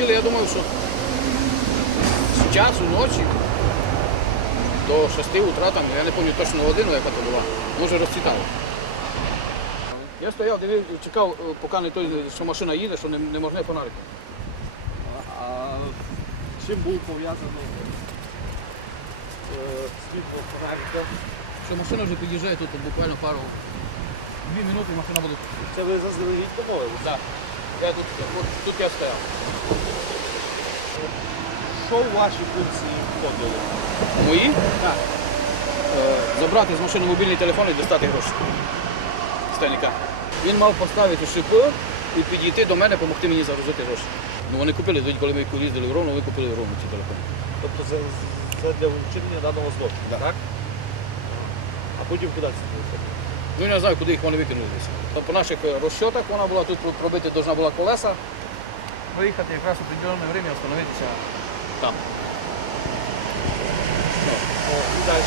сиділи, я думав, що з часу ночі до 6 утра, там, я не пам'ятаю точно годину, яка то була, може розцвітало. Я стояв, дивив, чекав, е, поки не той, що машина їде, що не, не можна фонарити. А чим був пов'язаний е, світло фонарика? Що машина вже під'їжджає тут буквально пару дві минути машина буде. Це ви заздалегідь домовилися? Так. Я тут, от, тут я стояв. Що в ваші функції входило? Мої? Так. Е, забрати з машини мобільний телефон і достати гроші. З тайника. Він мав поставити шипи і підійти до мене, допомогти мені загрузити гроші. Ну вони купили, тоді, коли ми їздили в Ровно, ви купили в Ровно ці телефони. Тобто це, це для вчинення даного злочину, Да. так? А потім куди це? Ну я не знаю, куди їх вони викинули. То По наших е, розчотах вона була тут пробити должна була колеса. Виїхати якраз у определенне время встановитися там.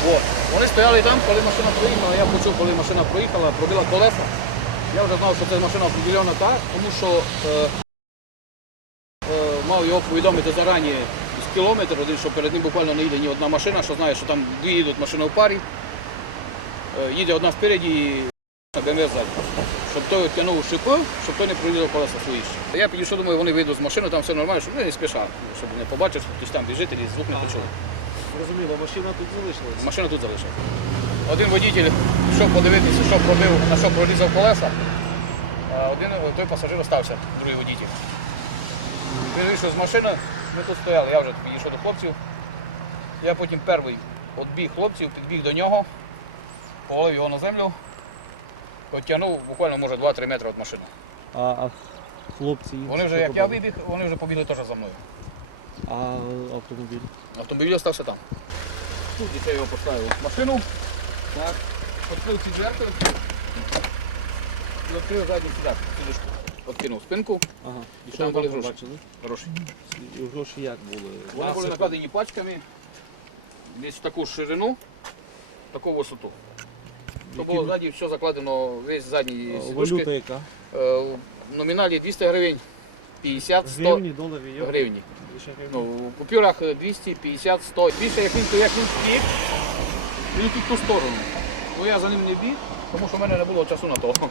О. Вони стояли там, коли машина проїхала, я почув, коли машина проїхала, пробила колеса. Я вже знав, що це машина определена так, тому що е, е, мав його повідомити зарані з кілометр один, що перед ним буквально не їде ні одна машина, що знає, що там дві їдуть машини в парі. Е, їде одна спереді БМВ ззаді. Щоб той тягнув шипи, щоб той не проїхав колеса свої. ще. Я підійшов, думаю, вони вийдуть з машини, там все нормально, щоб вони не спішали, щоб не побачив, що хтось там біжить і звук не почули. Зрозуміло, машина тут залишилась. Машина тут залишилася. Один водитель пішов подивитися, що пробив, на що прорізав колеса, а один той пасажир остався, другий водитель. Він вийшов з машини, ми тут стояли, я вже підійшов до хлопців. Я потім перший відбіг хлопців, підбіг до нього, повалив його на землю, потягнув буквально може 2-3 метри від машини. А, а хлопці? Вони вже, як я вибіг, вони вже побігли теж за мною. А автомобіль? Автомобіль залишився там. Тут я його поставив в машину. Так. Відкрив ці дверки. І відкрив задній сідак, сідушку. Откинув спинку, Ага. І Там що ви були гроші. побачили? гроші. І гроші як були? Вони були накладені пачками десь в таку ширину, таку висоту. То було ззаді все закладено, весь задній сідушки. Валюта яка? Е, В номіналі 200 гривень, 50, 100 Гривні, долари, євро? гривні. Гривні? Ну, в купюрах 200, 50, 100. Більше як він, як він втік, він втік в ту сторону. Ну я за ним не біг, тому що в мене не було часу на то.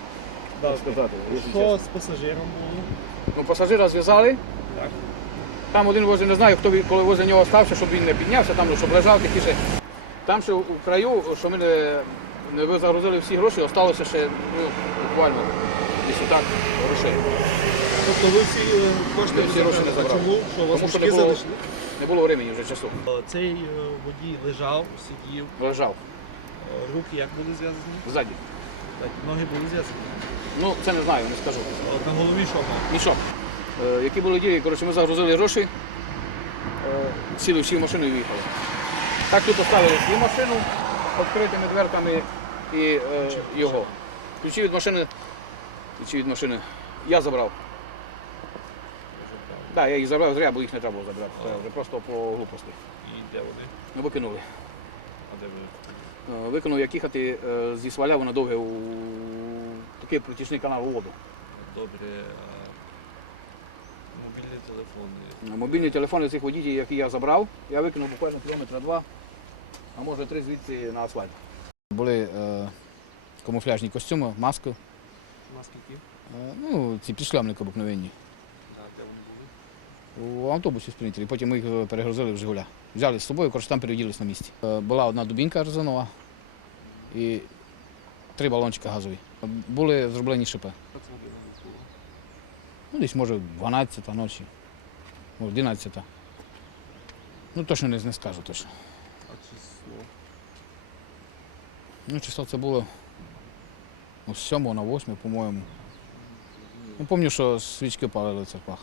Так сказати, якщо Що чесно. з пасажиром було? Ну, пасажира зв'язали. Так. Там один возле, не знаю, хто він- коли возле нього стався, щоб він не піднявся, там, ну, щоб лежав тихіше. Там ще у краю, що ми не ви загрузили всі гроші, залишилося ще ну, буквально десь отак грошей. Тобто ви всі е, кошти Ми всі гроші не забрали. Чому? Що у вас Тому що не мішки було- залишили? Не було времени вже часу. Е, Цей е, водій лежав, сидів, Лежав Е, руки як були зв'язані? ззаді. Так, ноги були зв'язані. Ну, це не знаю, не скажу. От На голові що мав? Мішок. Е, які були дії, коротше, ми загрузили гроші, е, сіли всі в машину і виїхали. Так тут поставили і машину відкритими дверками і е, його. Ключі від машини, ключі від машини я забрав. Так, я їх забрав зря, бо їх не треба було забрати. Це вже просто по глупості. І де вони? Ми викинули. А де ви? Е, Викинув, як їхати е, зі сваляви на довге у такий протічний канал у воду. Добре. а Мобільний телефон. Мобільні телефони цих водіїв, які я забрав, я викинув буквально кілометра два, а може три звідси на асфальт. Були е, камуфляжні костюми, маски, Маски які? е, ну, ці підшлямники обикновенні. А де вони були? У автобусі спринтері, потім ми їх е, перегрузили в Жигуля. Взяли з собою, коротше, там переділись на місці. Е, була одна дубінка резинова і три балончика газові. Були зроблені шипи. Ну, десь може 12-та ночі, може 11. Ну точно не, не скажу точно. А число? Ну, число це було з 7 на 8, по-моєму. Ну, пам'ятаю, що свічки палили в церквах.